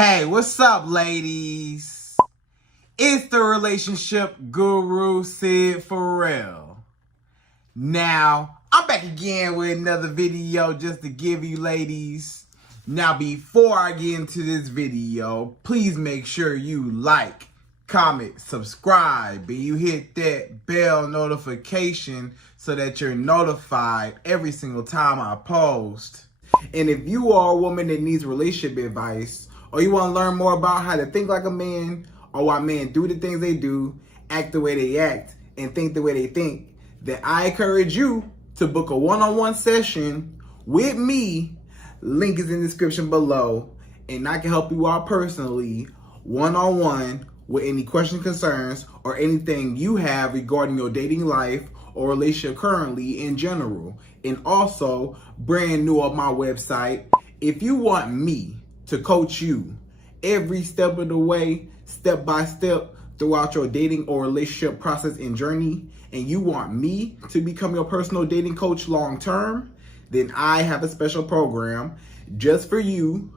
Hey, what's up, ladies? It's the relationship guru, Sydd Ferrell. Now, I'm back again with another video just to give you ladies. Now, before I get into this video, please make sure you like, comment, subscribe, and you hit that bell notification so that you're notified every single time I post. And if you are a woman that needs relationship advice, or you want to learn more about how to think like a man, or why men do the things they do, act the way they act, and think the way they think, then I encourage you to book a one-on-one session with me. Link is in the description below, and I can help you out personally, one-on-one, with any questions, concerns, or anything you have regarding your dating life or relationship currently in general. And also, brand new on my website, if you want me to coach you every step of the way, step by step, throughout your dating or relationship process and journey, and you want me to become your personal dating coach long term, then I have a special program just for you.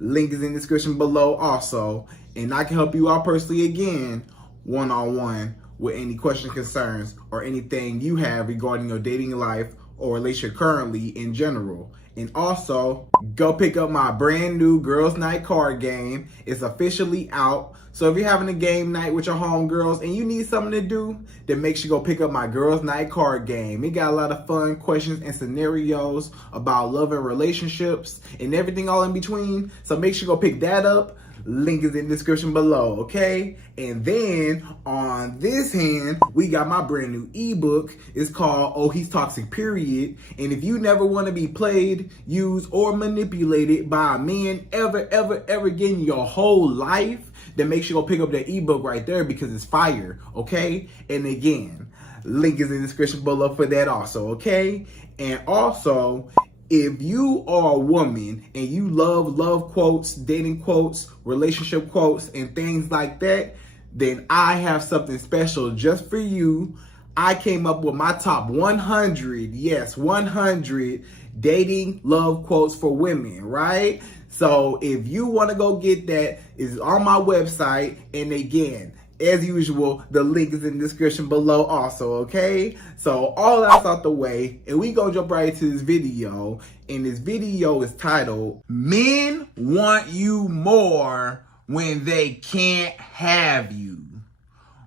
Link is in the description below also, and I can help you out personally again, one-on-one, with any questions, concerns, or anything you have regarding your dating life or relationship currently in general. And also, go pick up my brand new Girls Night card game. It's officially out. So if you're having a game night with your homegirls and you need something to do, then make sure you go pick up my Girls Night card game. It got a lot of fun questions and scenarios about love and relationships and everything all in between. So make sure you go pick that up. Link is in the description below, okay? And then on this hand, we got my brand new ebook. It's called Oh, He's Toxic, Period. And if you never want to be played, used, or manipulated by a man ever again in your whole life, then make sure you go pick up that ebook right there because it's fire, okay? And again, link is in the description below for that also, okay? And also, if you are a woman and you love quotes, dating quotes, relationship quotes, and things like that, then I have something special just for you. I came up with my top 100, yes, 100 dating love quotes for women, right? So if you want to go get that, it's on my website. And again, as usual, the link is in the description below also, okay? So all that's out the way, and we gonna jump right into this video. And this video is titled, Men Want You More When They Can't Have You.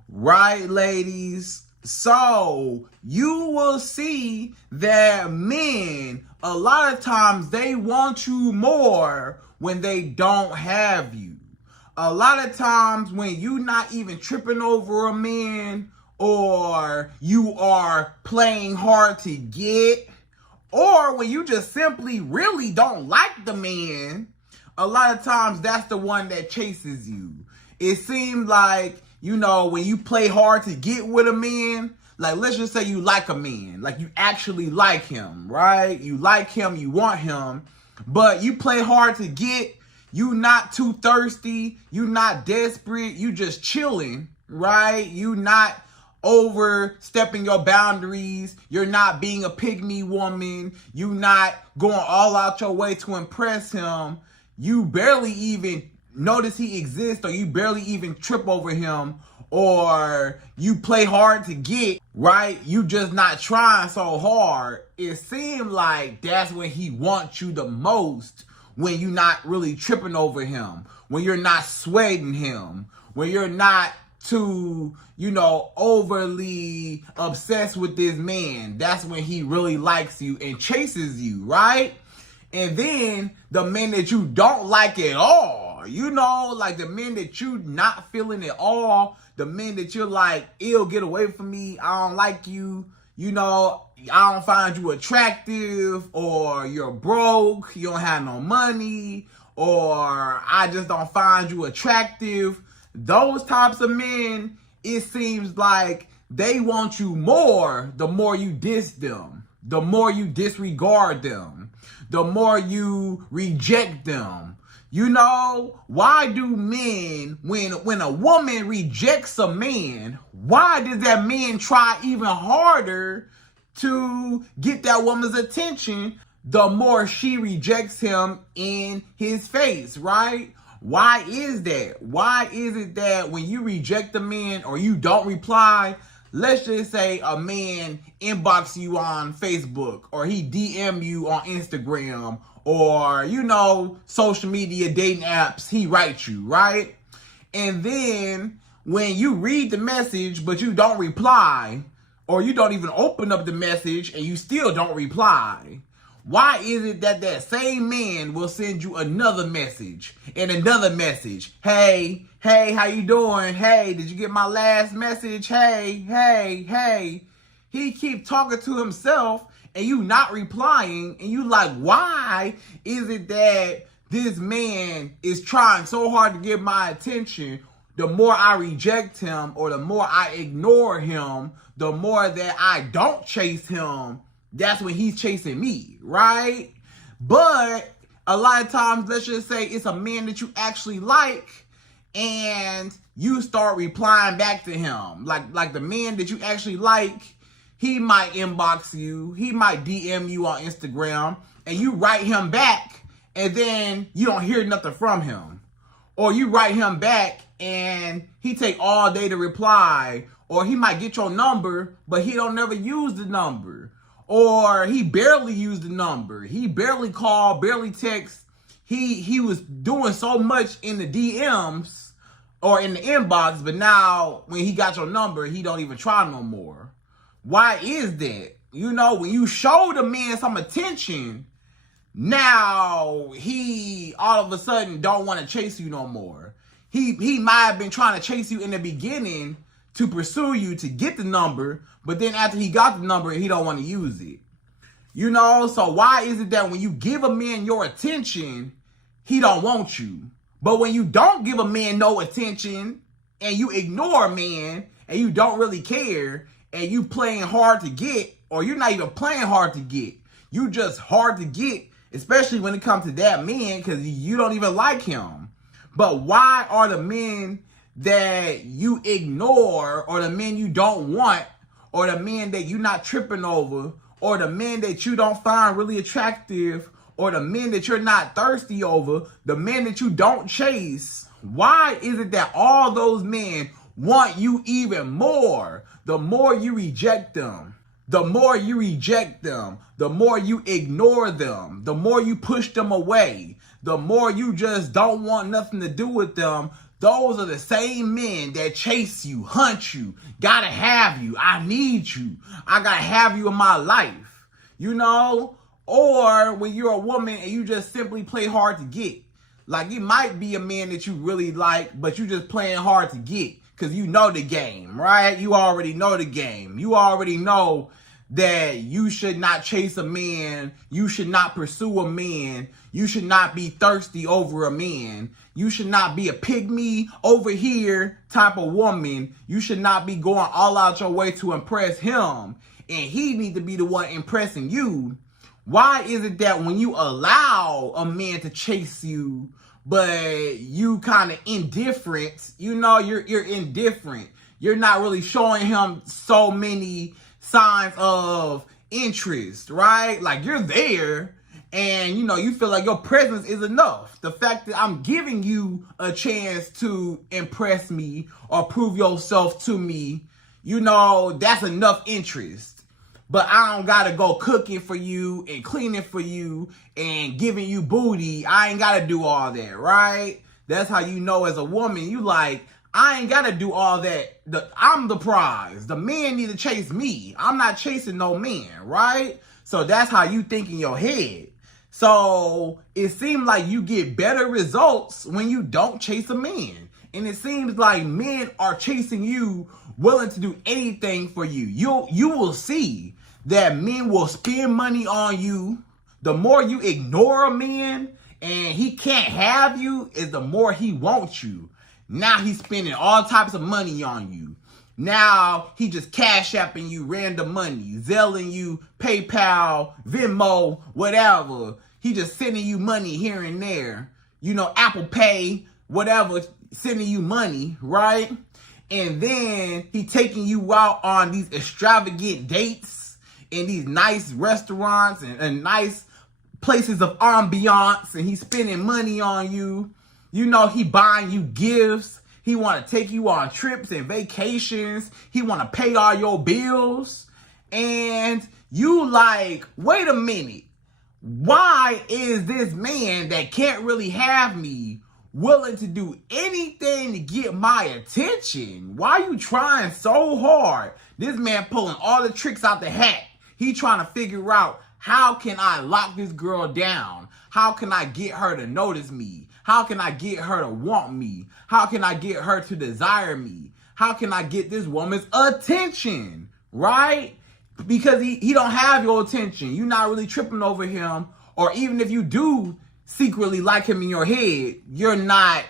Right, ladies? So you will see that men, a lot of times, they want you more when they don't have you. A lot of times when you're not even tripping over a man, or you are playing hard to get, or when you just simply really don't like the man, a lot of times that's the one that chases you. It seems like, you know, when you play hard to get with a man, like let's just say you like a man, like you actually like him, right? You like him, you want him, but you play hard to get. You not too thirsty, you not desperate, you just chilling, right? You not overstepping your boundaries, you're not being a pygmy woman, you not going all out your way to impress him, you barely even notice he exists, or you barely even trip over him, or you play hard to get, right? You just not trying so hard. It seems like that's when he wants you the most, when you're not really tripping over him, when you're not sweating him, when you're not too, you know, overly obsessed with this man. That's when he really likes you and chases you, right? And then the men that you don't like at all, you know, like the men that you not feeling at all, the men that you're like, ew, get away from me, I don't like you, you know, I don't find you attractive, or you're broke, you don't have no money, or I just don't find you attractive. Those types of men, it seems like they want you more the more you diss them, the more you disregard them, the more you reject them. You know, why do men, when a woman rejects a man, why does that man try even harder to get that woman's attention the more she rejects him in his face, right? Why is that? Why is it that when you reject a man or you don't reply, let's just say a man inbox you on Facebook or he DM you on Instagram or, you know, social media dating apps, he writes you, right? And then when you read the message but you don't reply, or you don't even open up the message and you still don't reply, why is it that that same man will send you another message and another message? Hey, how you doing? Hey, did you get my last message? Hey. He keep talking to himself and you not replying, and you like, why is it that this man is trying so hard to get my attention? The more I reject him or the more I ignore him, the more that I don't chase him, that's when he's chasing me, right? But a lot of times, let's just say it's a man that you actually like, and you start replying back to him. Like the man that you actually like, he might inbox you, he might DM you on Instagram, and you write him back, and then you don't hear nothing from him. Or you write him back, and he take all day to reply. Or he might get your number, but he don't never use the number. Or he barely used the number. He barely called, barely text. He was doing so much in the DMs or in the inbox, but now when he got your number, he don't even try no more. Why is that? You know, when you show the man some attention, now he all of a sudden don't want to chase you no more. He might have been trying to chase you in the beginning to pursue you to get the number, but then after he got the number, he don't want to use it. You know, so why is it that when you give a man your attention, he don't want you? But when you don't give a man no attention and you ignore a man and you don't really care and you playing hard to get, or you're not even playing hard to get, you just hard to get, especially when it comes to that man because you don't even like him. But why are the men that you ignore, or the men you don't want, or the men that you're not tripping over, or the men that you don't find really attractive, or the men that you're not thirsty over, the men that you don't chase, why is it that all those men want you even more? The more you reject them, the more you reject them, the more you ignore them, the more you push them away, the more you just don't want nothing to do with them. Those are the same men that chase you, hunt you, gotta have you, I need you, I gotta have you in my life, you know? Or when you're a woman and you just simply play hard to get. Like, it might be a man that you really like, but you just playing hard to get because you know the game, right? You already know the game. You already know that you should not chase a man, you should not pursue a man, you should not be thirsty over a man, you should not be a pygmy over here type of woman, you should not be going all out your way to impress him, and he need to be the one impressing you. Why is it that when you allow a man to chase you, but you kind of indifferent, you know, you're indifferent, you're not really showing him so many signs of interest, right? Like, you're there and, you know, you feel like your presence is enough. The fact that I'm giving you a chance to impress me or prove yourself to me, you know, that's enough interest. But I don't gotta go cooking for you and cleaning for you and giving you booty. I ain't gotta do all that, right? That's how you know as a woman, you like, I ain't gotta do all that. I'm the prize. The man need to chase me. I'm not chasing no man, right? So that's how you think in your head. So it seems like you get better results when you don't chase a man. And it seems like men are chasing you, willing to do anything for you. You will see that men will spend money on you. The more you ignore a man and he can't have you, is the more he wants you. Now he's spending all types of money on you. Now he just Cashapping you random money, Zelling you, PayPal, Venmo, whatever. He just sending you money here and there. You know, Apple Pay, whatever, sending you money, right? And then he taking you out on these extravagant dates in these nice restaurants and nice places of ambiance, and he's spending money on you. You know, he buying you gifts. He want to take you on trips and vacations. He want to pay all your bills. And you like, wait a minute. Why is this man that can't really have me willing to do anything to get my attention? Why are you trying so hard? This man pulling all the tricks out the hat. He trying to figure out, how can I lock this girl down? How can I get her to notice me? How can I get her to want me? How can I get her to desire me? How can I get this woman's attention, right? Because he don't have your attention. You're not really tripping over him. Or even if you do secretly like him in your head, you're not,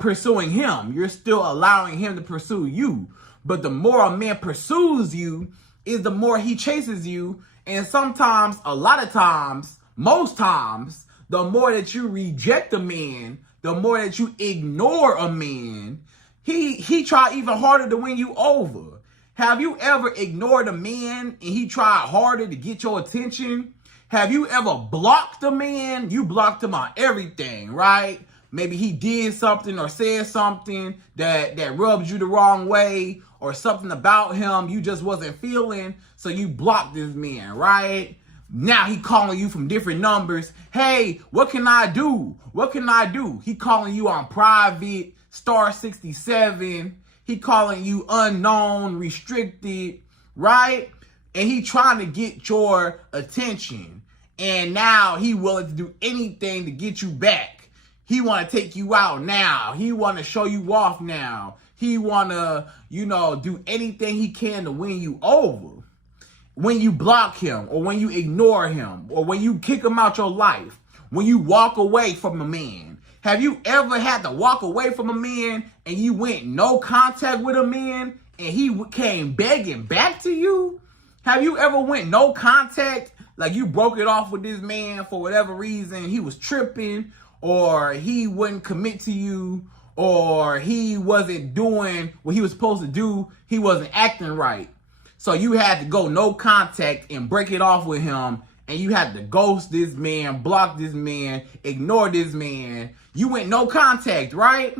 pursuing him. You're still allowing him to pursue you. But the more a man pursues you, is the more he chases you. And sometimes, a lot of times, most times, the more that you reject a man, the more that you ignore a man, he try even harder to win you over. Have you ever ignored a man and he tried harder to get your attention? Have you ever blocked a man? You blocked him on everything, right? Maybe he did something or said something that rubbed you the wrong way, or something about him you just wasn't feeling, so you blocked this man, right? Now he calling you from different numbers. Hey, what can I do? What can I do? He calling you on private, star 67. He calling you unknown, restricted, right? And he trying to get your attention. And now he willing to do anything to get you back. He want to take you out now. He want to show you off now. He want to, do anything he can to win you over. When you block him, or when you ignore him, or when you kick him out your life, when you walk away from a man. Have you ever had to walk away from a man and you went no contact with a man and he came begging back to you? Have you ever went no contact, like you broke it off with this man for whatever reason? He was tripping, or he wouldn't commit to you, or he wasn't doing what he was supposed to do. He wasn't acting right. So you had to go no contact and break it off with him, and you had to ghost this man, block this man, ignore this man. You went no contact, right?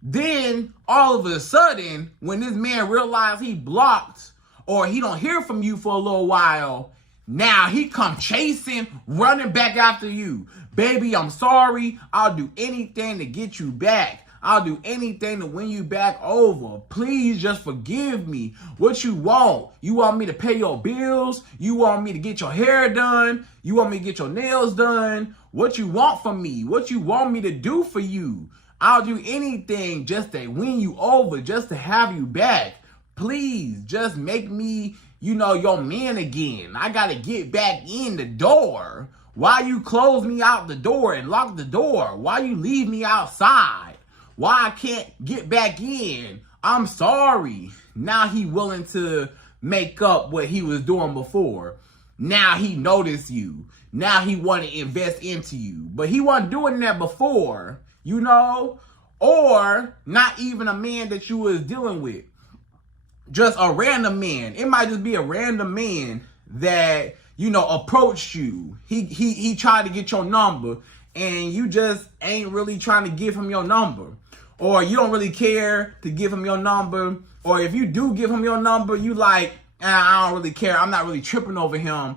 Then all of a sudden, when this man realized he blocked, or he don't hear from you for a little while, now he come chasing, running back after you. Baby, I'm sorry. I'll do anything to get you back. I'll do anything to win you back over. Please just forgive me. What you want? You want me to pay your bills? You want me to get your hair done? You want me to get your nails done? What you want from me? What you want me to do for you? I'll do anything just to win you over, just to have you back. Please, just make me, your man again. I got to get back in the door. Why you close me out the door and lock the door? Why you leave me outside? Why I can't get back in? I'm sorry. Now he willing to make up what he was doing before. Now he noticed you. Now he want to invest into you. But he wasn't doing that before, or not even a man that you was dealing with. Just a random man. It might just be a random man that, approached you. He tried to get your number, and you just ain't really trying to give him your number. Or you don't really care to give him your number. Or if you do give him your number, you like, I don't really care. I'm not really tripping over him.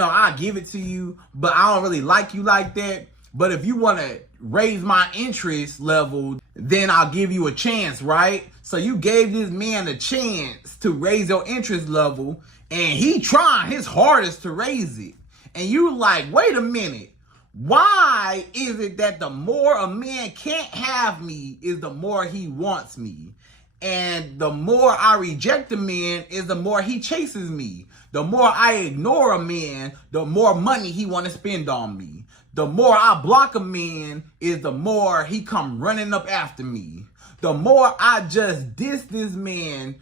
I'll give it to you, but I don't really like you like that. But if you want to raise my interest level, then I'll give you a chance, right? So you gave this man a chance to raise your interest level, and he trying his hardest to raise it. And you like, wait a minute. Why is it that the more a man can't have me is the more he wants me? And the more I reject a man is the more he chases me. The more I ignore a man, the more money he want to spend on me. The more I block a man is the more he come running up after me. The more I just diss this man,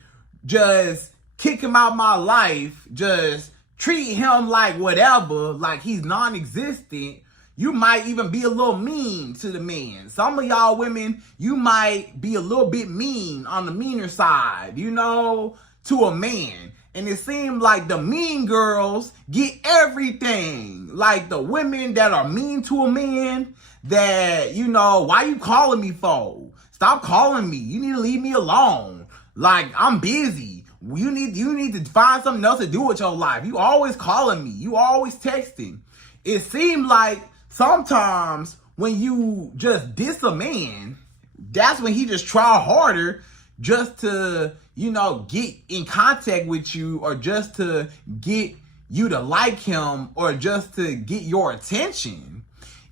just kick him out my life, just treat him like whatever, like he's non-existent, you might even be a little mean to the man. Some of y'all women, you might be a little bit mean on the meaner side, to a man. And it seems like the mean girls get everything. Like the women that are mean to a man, that, you know, why you calling me for? Stop calling me. You need to leave me alone. Like, I'm busy. You need to find something else to do with your life. You always calling me. You always texting. It seemed like sometimes when you just diss a man, that's when he just try harder just to, you know, get in contact with you, or just to get you to like him, or just to get your attention.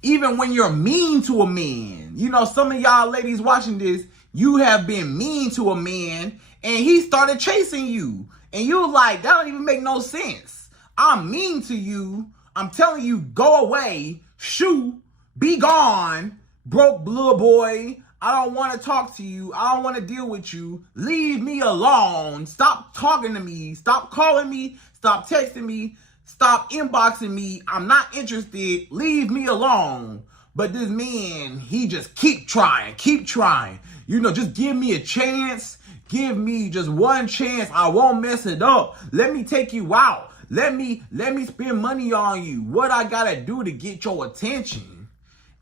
Even when you're mean to a man, you know, some of y'all ladies watching this, you have been mean to a man and he started chasing you. And you're like, that don't even make no sense. I'm mean to you. I'm telling you, go away, shoo, be gone, broke little boy. I don't want to talk to you. I don't want to deal with you. Leave me alone. Stop talking to me. Stop calling me. Stop texting me. Stop inboxing me. I'm not interested. Leave me alone. But this man, he just keep trying. You know, just give me a chance. Give me just one chance. I won't mess it up. Let me take you out. Let me spend money on you. What I gotta do to get your attention?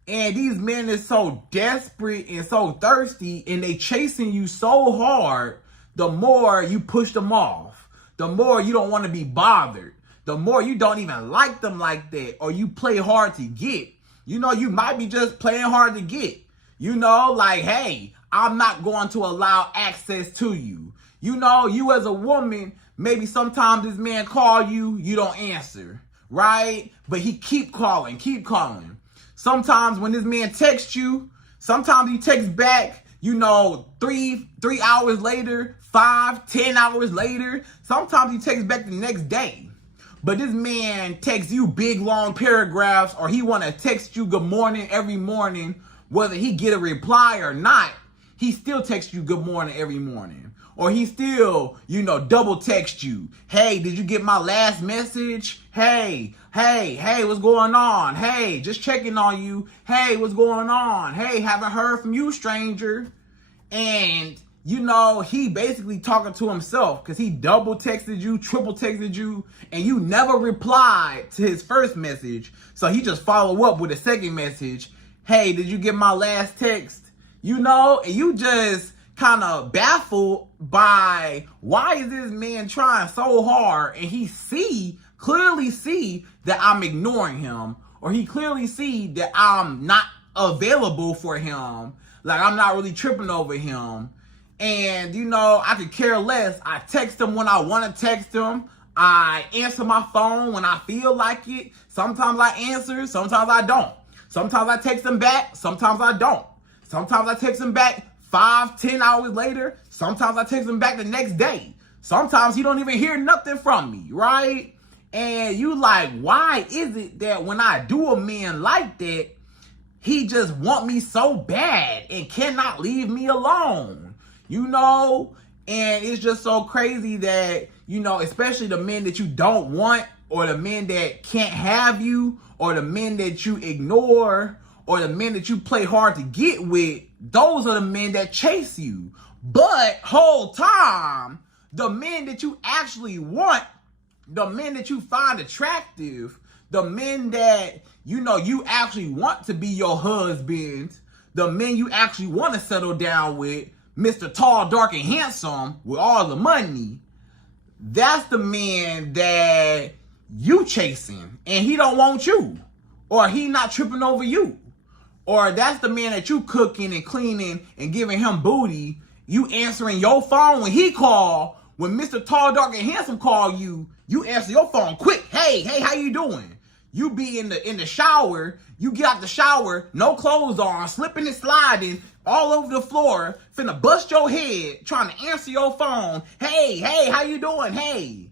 And these men is so desperate and so thirsty, and they chasing you so hard. The more you push them off, the more you don't want to be bothered. The more you don't even like them like that, or you play hard to get. You know, you might be just playing hard to get. You know, like, hey, I'm not going to allow access to you. You know, you as a woman, maybe sometimes this man call you, you don't answer, right? But he keep calling. Sometimes when this man texts you, sometimes he texts back, you know, 3 hours later, 5, 10 hours later. Sometimes he texts back the next day. But this man texts you big, long paragraphs, or he want to text you good morning every morning. Whether he get a reply or not, he still texts you good morning every morning. Or he still, you know, double text you. Hey, did you get my last message? Hey, what's going on? Hey, just checking on you. Hey, what's going on? Hey, haven't heard from you, stranger. And, you know, he basically talking to himself because he double texted you, triple texted you, and you never replied to his first message. So he just follow up with a second message. Hey, did you get my last text? You know, and you just kind of baffled by why is this man trying so hard, and he clearly see that I'm ignoring him, or he clearly see that I'm not available for him, like I'm not really tripping over him. And, you know, I could care less. I text him when I want to text him. I answer my phone when I feel like it. Sometimes I answer, sometimes I don't. Sometimes I text him back, sometimes I don't. Sometimes I text him back 5, 10 hours later. Sometimes I text him back the next day. Sometimes he don't even hear nothing from me, right? And you like, why is it that when I do a man like that, he just want me so bad and cannot leave me alone? You know? And it's just so crazy that, you know, especially the men that you don't want, or the men that can't have you, or the men that you ignore, or the men that you play hard to get with, those are the men that chase you. But whole time, the men that you actually want, the men that you find attractive, the men that, you know, you actually want to be your husband, the men you actually want to settle down with, Mr. Tall, Dark, and Handsome with all the money, that's the man that you chasing, and he don't want you, or he not tripping over you. Or that's the man that you cooking and cleaning and giving him booty. You answering your phone when he call. When Mr. Tall, Dark, and Handsome call you, you answer your phone quick. Hey, how you doing? You be in the shower. You get out the shower, no clothes on, slipping and sliding all over the floor, finna bust your head, trying to answer your phone. Hey, how you doing? Hey.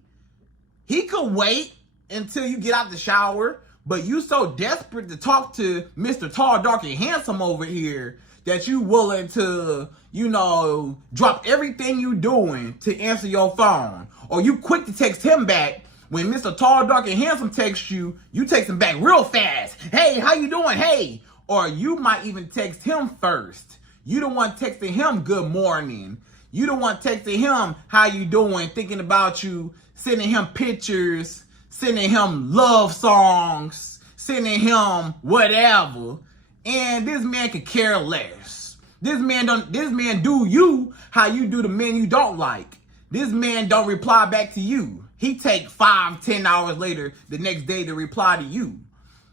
He could wait until you get out the shower, but you so desperate to talk to Mr. Tall, Dark, and Handsome over here that you willing to, you know, drop everything you doing to answer your phone. Or you quick to text him back. When Mr. Tall, Dark, and Handsome texts you, you text him back real fast. Hey, how you doing? Hey. Or you might even text him first. You the one texting him good morning. You the one texting him how you doing, thinking about you, sending him pictures, sending him love songs, sending him whatever. And this man could care less. This man do you how you do the men you don't like. This man don't reply back to you. He take 5-10 hours later the next day to reply to you.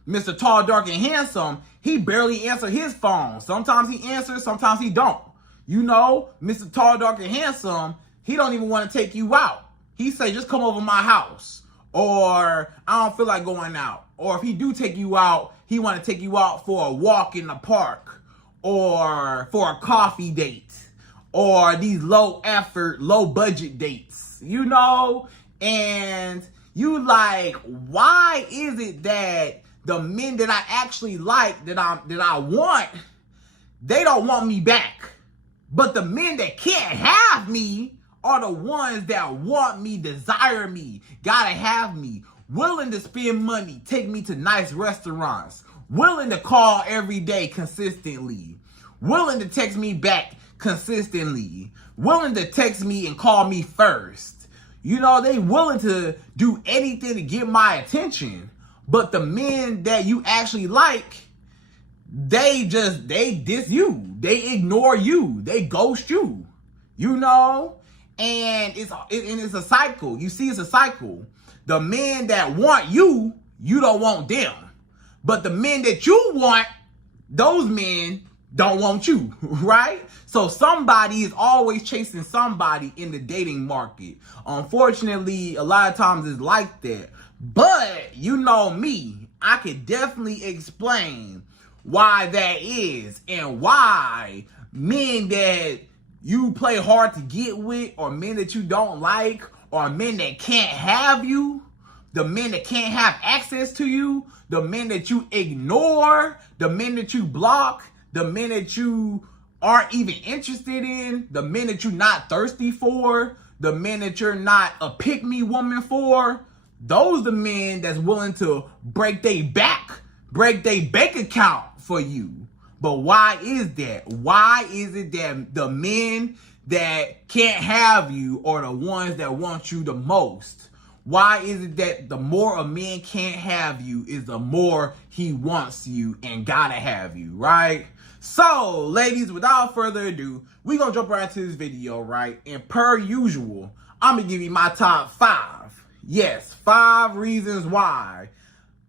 Mr. Tall, Dark, and Handsome, he barely answer his phone. Sometimes he answers, sometimes he don't. You know, Mr. Tall, Dark, and Handsome, he don't even want to take you out. He say, just come over my house. Or, I don't feel like going out. Or if he do take you out, he want to take you out for a walk in the park. Or for a coffee date. Or these low effort, low budget dates. You know? And you like, why is it that the men that I actually like, that I want, they don't want me back? But the men that can't have me are the ones that want me, desire me, gotta have me, willing to spend money, take me to nice restaurants, willing to call every day consistently, willing to text me back consistently, willing to text me and call me first. You know, they willing to do anything to get my attention. But the men that you actually like, they diss you. They ignore you. They ghost you. You know? And it's a cycle. You see, it's a cycle. The men that want you, you don't want them. But the men that you want, those men don't want you, right? So somebody is always chasing somebody in the dating market. Unfortunately, a lot of times it's like that. But you know me, I could definitely explain why that is and why men that you play hard to get with, or men that you don't like, or men that can't have you, the men that can't have access to you, the men that you ignore, the men that you block, the men that you aren't even interested in, the men that you're not thirsty for, the men that you're not a pick-me woman for, those the men that's willing to break their back, break their bank account for you. But why is that? Why is it that the men that can't have you are the ones that want you the most? Why is it that the more a man can't have you is the more he wants you and gotta have you, right? So, ladies, without further ado, we're gonna jump right into this video, right? And per usual, I'm gonna give you my top 5. Yes, 5 reasons why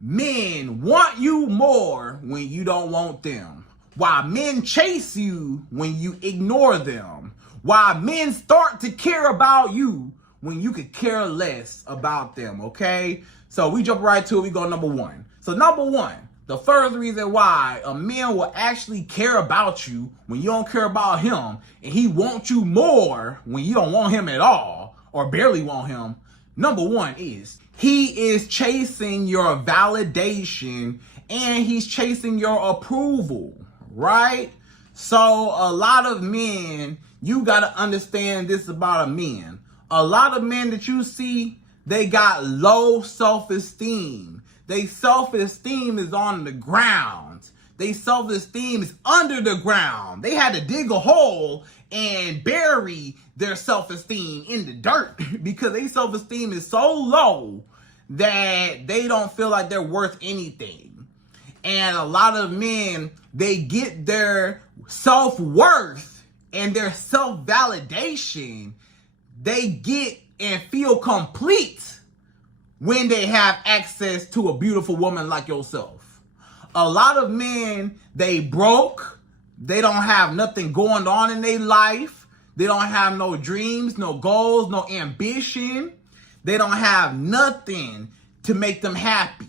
men want you more when you don't want them. Why men chase you when you ignore them. Why men start to care about you when you could care less about them, okay? So we jump right to it. We go number 1. So number 1, the first reason why a man will actually care about you when you don't care about him, and he wants you more when you don't want him at all or barely want him, number 1 is he is chasing your validation and he's chasing your approval, right? So a lot of men, you got to understand this about a man. A lot of men that you see, they got low self-esteem. Their self-esteem is on the ground. Their self-esteem is under the ground. They had to dig a hole and bury their self-esteem in the dirt because their self-esteem is so low that they don't feel like they're worth anything. And a lot of men, they get their self-worth and their self-validation, they get and feel complete when they have access to a beautiful woman like yourself. A lot of men, they broke. They don't have nothing going on in their life. They don't have no dreams, no goals, no ambition. They don't have nothing to make them happy.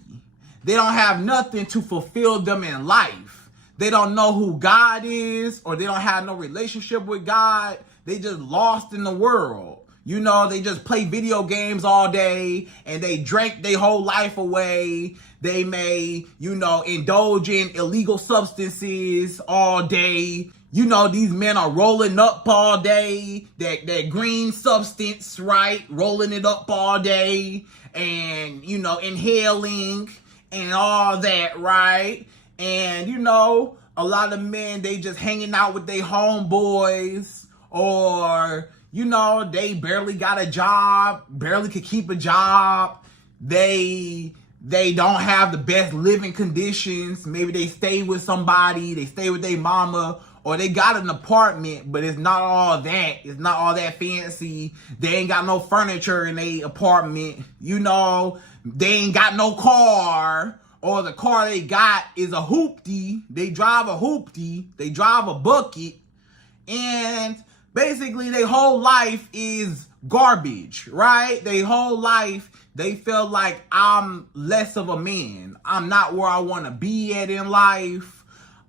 They don't have nothing to fulfill them in life. They don't know who God is, or they don't have no relationship with God. They just lost in the world. You know, they just play video games all day and they drank their whole life away. They may, you know, indulge in illegal substances all day. You know, these men are rolling up all day, that green substance, right? Rolling it up all day and, you know, inhaling and all that, right? And, you know, a lot of men, they just hanging out with their homeboys, or, you know, they barely got a job, barely could keep a job. They They don't have the best living conditions. Maybe they stay with somebody, they stay with their mama, or they got an apartment, but it's not all that. It's not all that fancy. They ain't got no furniture in their apartment. You know, they ain't got no car, or the car they got is a hoopty. They drive a hoopty. They drive a bucket. And basically their whole life is garbage, right? Their whole life, they feel like I'm less of a man. I'm not where I want to be at in life.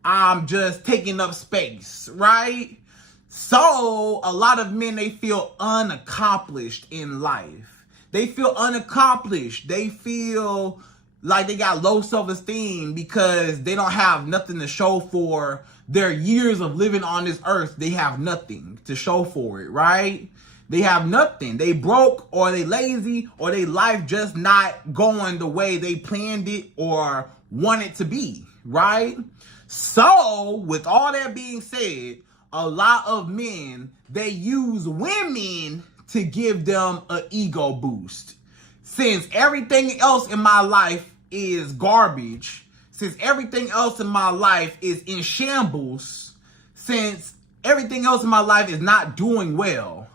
I'm just taking up space, right? So a lot of men, they feel unaccomplished in life. They feel unaccomplished. They feel like they got low self-esteem because they don't have nothing to show for their years of living on this earth. They have nothing to show for it, right? They have nothing. They broke, or they lazy, or they life just not going the way they planned it or want it to be, right? So with all that being said, a lot of men, they use women to give them an ego boost. Since everything else in my life is garbage, since everything else in my life is in shambles, since everything else in my life is not doing well,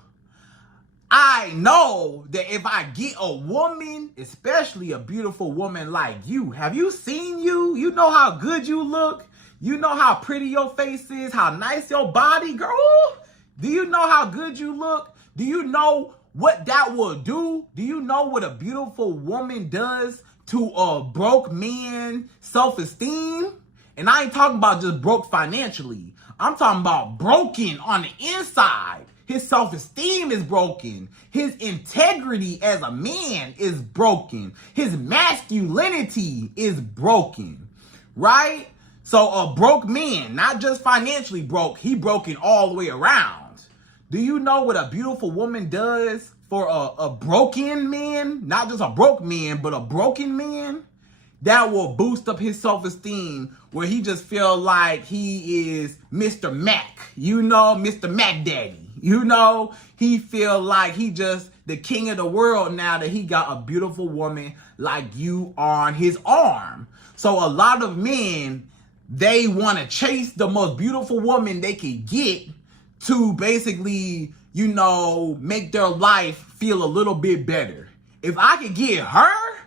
I know that if I get a woman, especially a beautiful woman like you, have you seen you? You know how good you look? You know how pretty your face is, how nice your body, girl? Do you know how good you look? Do you know what that will do? Do you know what a beautiful woman does to a broke man self-esteem? And I ain't talking about just broke financially. I'm talking about broken on the inside. His self-esteem is broken. His integrity as a man is broken. His masculinity is broken, right? So a broke man, not just financially broke, he broken all the way around. Do you know what a beautiful woman does for a broken man? Not just a broke man, but a broken man? That will boost up his self-esteem where he just feel like he is Mr. Mac. You know, Mr. Mac Daddy. You know, he feel like he just the king of the world now that he got a beautiful woman like you on his arm. So a lot of men, they want to chase the most beautiful woman they can get to basically, you know, make their life feel a little bit better. If I could get her,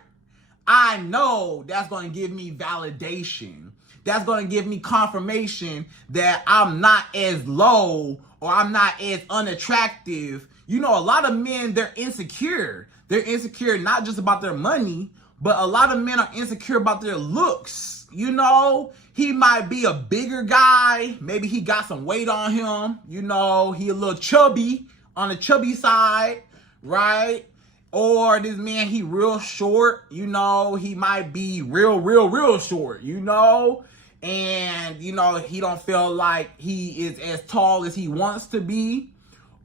I know that's going to give me validation. That's going to give me confirmation that I'm not as low or I'm not as unattractive. You know, a lot of men, they're insecure. They're insecure not just about their money, but a lot of men are insecure about their looks. You know, he might be a bigger guy. Maybe he got some weight on him. You know, he a little chubby, on the chubby side, right? Or this man, he real short. You know, he might be real short, you know? And, you know, he don't feel like he is as tall as he wants to be.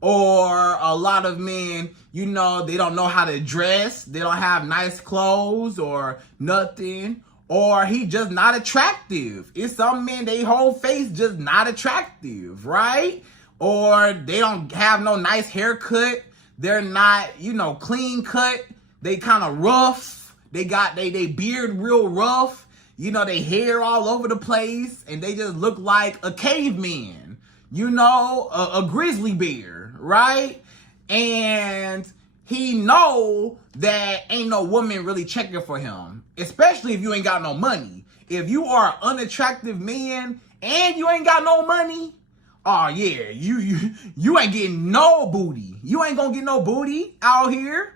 Or a lot of men, you know, they don't know how to dress. They don't have nice clothes or nothing. Or he just not attractive. It's some men, they whole face just not attractive, right? Or they don't have no nice haircut. They're not, you know, clean cut. They kind of rough. They got they beard real rough. You know, they hair all over the place. And they just look like a caveman. You know, a grizzly bear, right? And he know that ain't no woman really checking for him. Especially if you ain't got no money. If you are an unattractive man and you ain't got no money, oh yeah, you ain't getting no booty. You ain't gonna get no booty out here.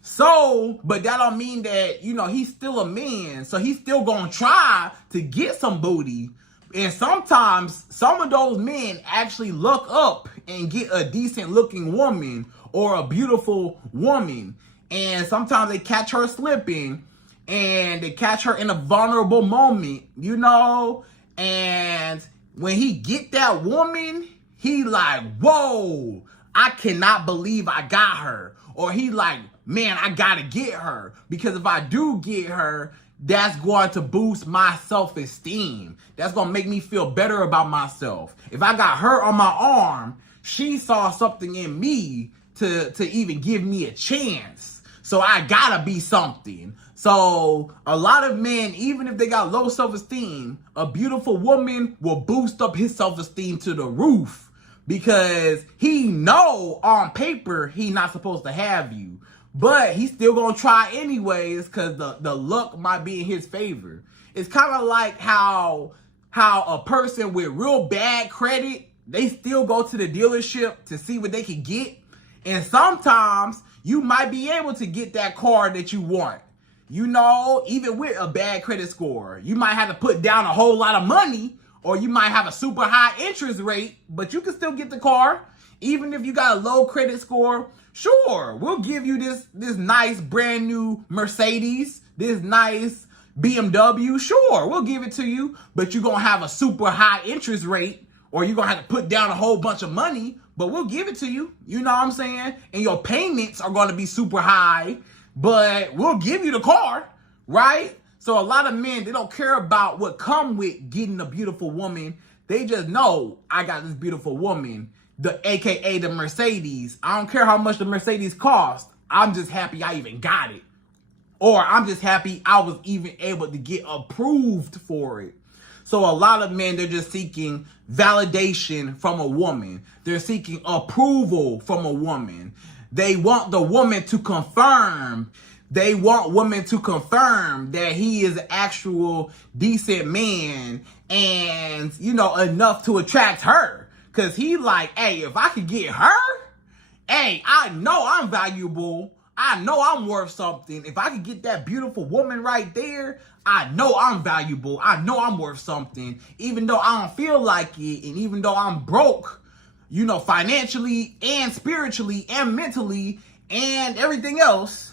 So, but that don't mean that, you know, he's still a man. So he's still gonna try to get some booty. And sometimes some of those men actually look up and get a decent looking woman or a beautiful woman. And sometimes they catch her slipping and they catch her in a vulnerable moment, you know. And when he get that woman, he like, whoa, I cannot believe I got her. Or he like, man, I gotta get her. Because if I do get her, that's going to boost my self-esteem. That's going to make me feel better about myself. If I got her on my arm, she saw something in me to even give me a chance. So I gotta be something. So a lot of men, even if they got low self-esteem, a beautiful woman will boost up his self-esteem to the roof because he know on paper he not supposed to have you. But he's still gonna try anyways because the luck might be in his favor. It's kind of like how a person with real bad credit, they still go to the dealership to see what they can get. And sometimes you might be able to get that car that you want. You know, even with a bad credit score, you might have to put down a whole lot of money, or you might have a super high interest rate, but you can still get the car. Even if you got a low credit score, sure, we'll give you this nice brand new Mercedes, this nice BMW, sure, we'll give it to you, but you're gonna have a super high interest rate, or you're gonna have to put down a whole bunch of money, but we'll give it to you, you know what I'm saying? And your payments are gonna be super high, but we'll give you the car, right? So a lot of men, they don't care about what come with getting a beautiful woman. They just know, I got this beautiful woman, the AKA the Mercedes. I don't care how much the Mercedes cost. I'm just happy I even got it. Or I'm just happy I was even able to get approved for it. So a lot of men, they're just seeking validation from a woman. They're seeking approval from a woman. They want the woman to confirm. They want women to confirm that he is an actual decent man and, you know, enough to attract her. Because he like, hey, if I could get her, hey, I know I'm valuable. I know I'm worth something. If I could get that beautiful woman right there, I know I'm valuable. I know I'm worth something. Even though I don't feel like it, and even though I'm broke, you know, financially and spiritually and mentally and everything else,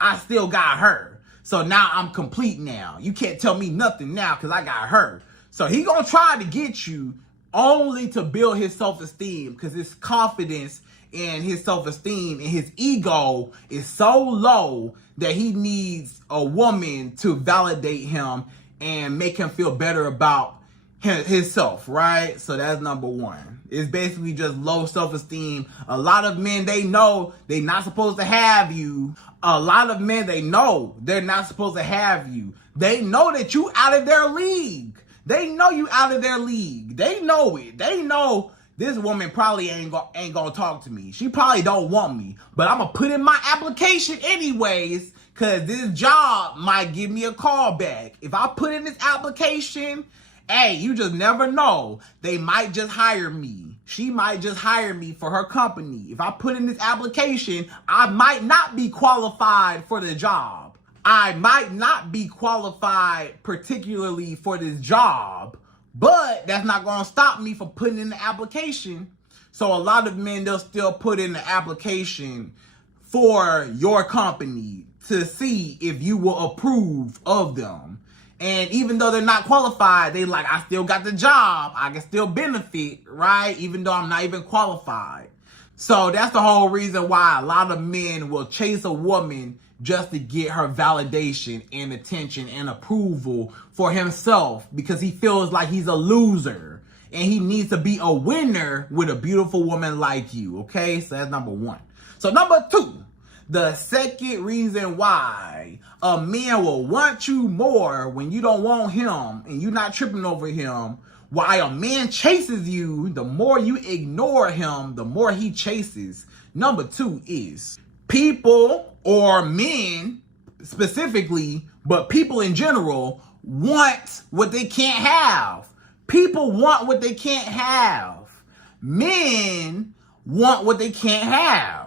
I still got her. So now I'm complete now. You can't tell me nothing now because I got her. So he gonna try to get you only to build his self-esteem because his confidence and his self-esteem and his ego is so low that he needs a woman to validate him and make him feel better about himself, right? So that's number one. It's basically just low self-esteem. A lot of men, they know they're not supposed to have you. A lot of men, they know they're not supposed to have you. They know that you out of their league. They know you out of their league. They know it. They know this woman probably ain't gonna talk to me. She probably don't want me. But I'm gonna put in my application anyways, because this job might give me a call back. If I put in this application, hey, you just never know. They might just hire me. She might just hire me for her company. If I put in this application, I might not be qualified for the job. I might not be qualified particularly for this job, but that's not going to stop me from putting in the application. So a lot of men, they'll still put in the application for your company to see if you will approve of them. And even though they're not qualified, they like, I still got the job. I can still benefit, right? Even though I'm not even qualified. So that's the whole reason why a lot of men will chase a woman just to get her validation and attention and approval for himself because he feels like he's a loser and he needs to be a winner with a beautiful woman like you, okay? So that's number one. So number two, the second reason why a man will want you more when you don't want him and you're not tripping over him, why a man chases you, the more you ignore him, the more he chases. Number two is people, or men specifically, but people in general, want what they can't have. People want what they can't have. Men want what they can't have.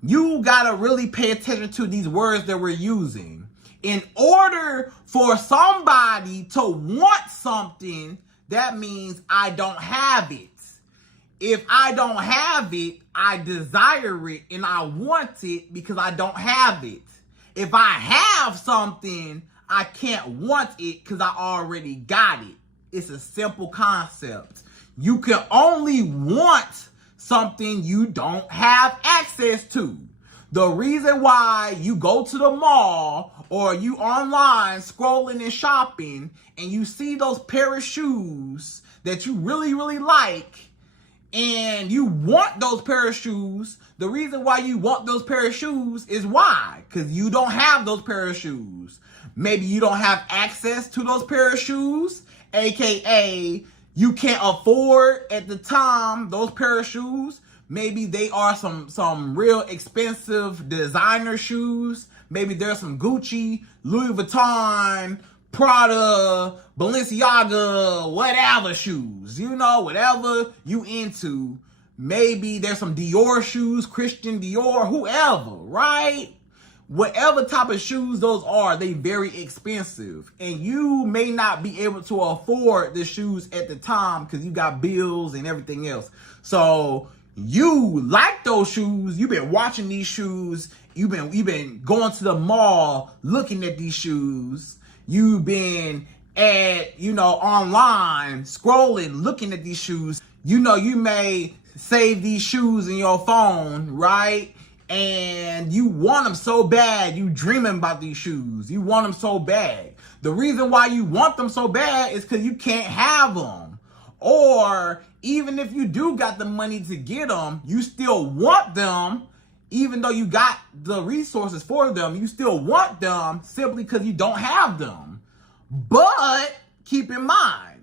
You gotta really pay attention to these words that we're using. In order for somebody to want something, that means I don't have it. If I don't have it, I desire it and I want it because I don't have it. If I have something, I can't want it because I already got it. It's a simple concept. You can only want something you don't have access to. The reason why you go to the mall or you online scrolling and shopping and you see those pair of shoes that you really, really like, and you want those pair of shoes. The reason why you want those pair of shoes is why? Because you don't have those pair of shoes. Maybe you don't have access to those pair of shoes, aka you can't afford at the time those pair of shoes. Maybe they are some real expensive designer shoes. Maybe there's some Gucci, Louis Vuitton, Prada, Balenciaga, whatever shoes, you know, whatever you into. Maybe there's some Dior shoes, Christian Dior, whoever, right? Whatever type of shoes those are, they very expensive. And you may not be able to afford the shoes at the time because you got bills and everything else. So you like those shoes, you've been watching these shoes, you've been going to the mall looking at these shoes. You've been online scrolling, looking at these shoes. You know, you may save these shoes in your phone, right? And you want them so bad. You dreaming about these shoes. You want them so bad. The reason why you want them so bad is because you can't have them. Or even if you do got the money to get them, you still want them. Even though you got the resources for them, you still want them simply because you don't have them. But keep in mind,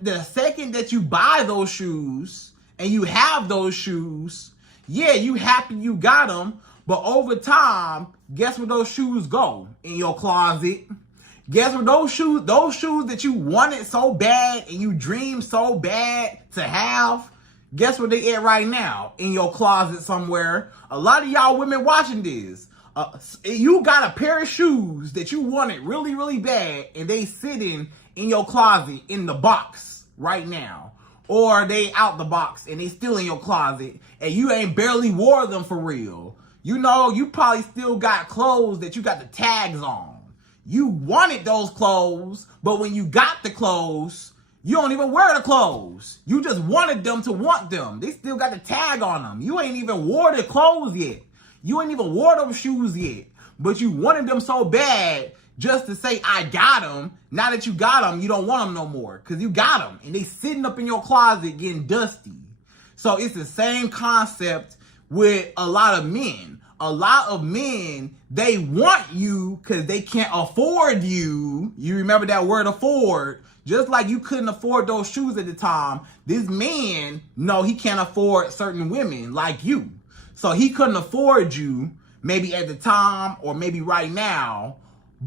the second that you buy those shoes and you have those shoes, yeah, you happy you got them, but over time, guess where those shoes go? In your closet. Guess where those shoes that you wanted so bad and you dreamed so bad to have, guess where they at right now? In your closet somewhere. A lot of y'all women watching this, you got a pair of shoes that you wanted really, really bad, and they sitting in your closet in the box right now. Or they out the box and they still in your closet, and you ain't barely wore them for real. You know, you probably still got clothes that you got the tags on. You wanted those clothes, but when you got the clothes, you don't even wear the clothes. You just wanted them to want them. They still got the tag on them. You ain't even wore the clothes yet. You ain't even wore those shoes yet. But you wanted them so bad just to say, I got them. Now that you got them, you don't want them no more because you got them. And they sitting up in your closet getting dusty. So it's the same concept with a lot of men. A lot of men, they want you because they can't afford you. You remember that word afford. Just like you couldn't afford those shoes at the time, this man, no, he can't afford certain women like you. So he couldn't afford you maybe at the time or maybe right now.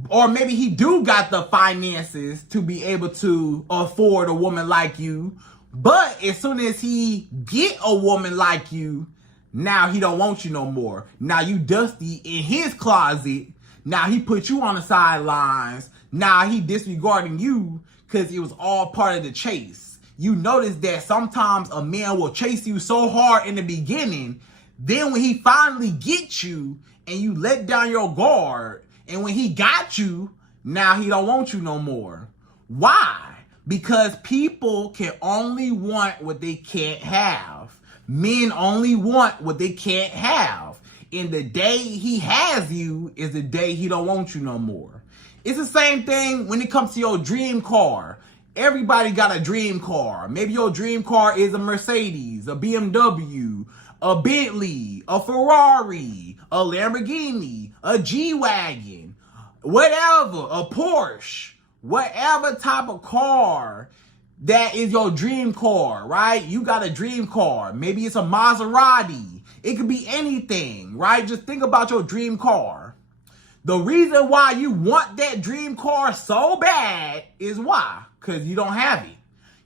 Or maybe he do got the finances to be able to afford a woman like you. But as soon as he get a woman like you, now he don't want you no more. Now you dusty in his closet. Now he put you on the sidelines. Now he disregarding you because it was all part of the chase. You notice that sometimes a man will chase you so hard in the beginning, then when he finally gets you and you let down your guard, and when he got you, now he don't want you no more. Why? Because people can only want what they can't have. Men only want what they can't have. And the day he has you is the day he don't want you no more. It's the same thing when it comes to your dream car. Everybody got a dream car. Maybe your dream car is a Mercedes, a BMW, a Bentley, a Ferrari, a Lamborghini, a G-Wagon, whatever, a Porsche, whatever type of car that is your dream car, right? You got a dream car. Maybe it's a Maserati. It could be anything, right? Just think about your dream car. The reason why you want that dream car so bad is why? Because you don't have it.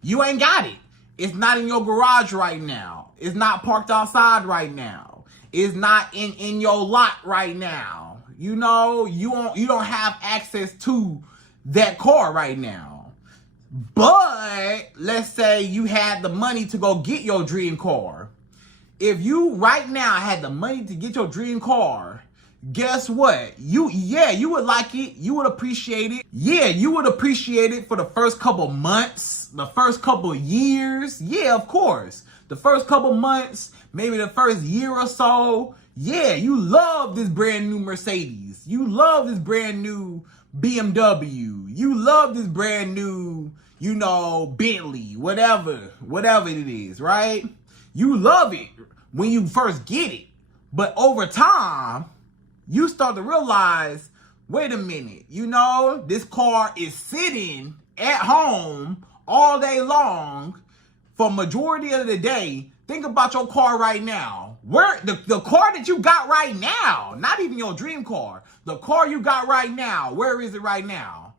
You ain't got it. It's not in your garage right now. It's not parked outside right now. It's not in your lot right now. You know, you don't have access to that car right now. But let's say you had the money to go get your dream car. If you right now had the money to get your dream car, guess what? You would like it. You would appreciate it. Yeah, you would appreciate it for the first couple months, the first couple years. Yeah, of course. The first couple months, maybe the first year or so. Yeah, you love this brand new Mercedes. You love this brand new BMW. You love this brand new, Bentley, whatever it is, right? You love it when you first get it. But over time, you start to realize, wait a minute, you know, this car is sitting at home all day long for majority of the day. Think about your car right now. Where the car that you got right now, not even your dream car, the car you got right now, where is it right now?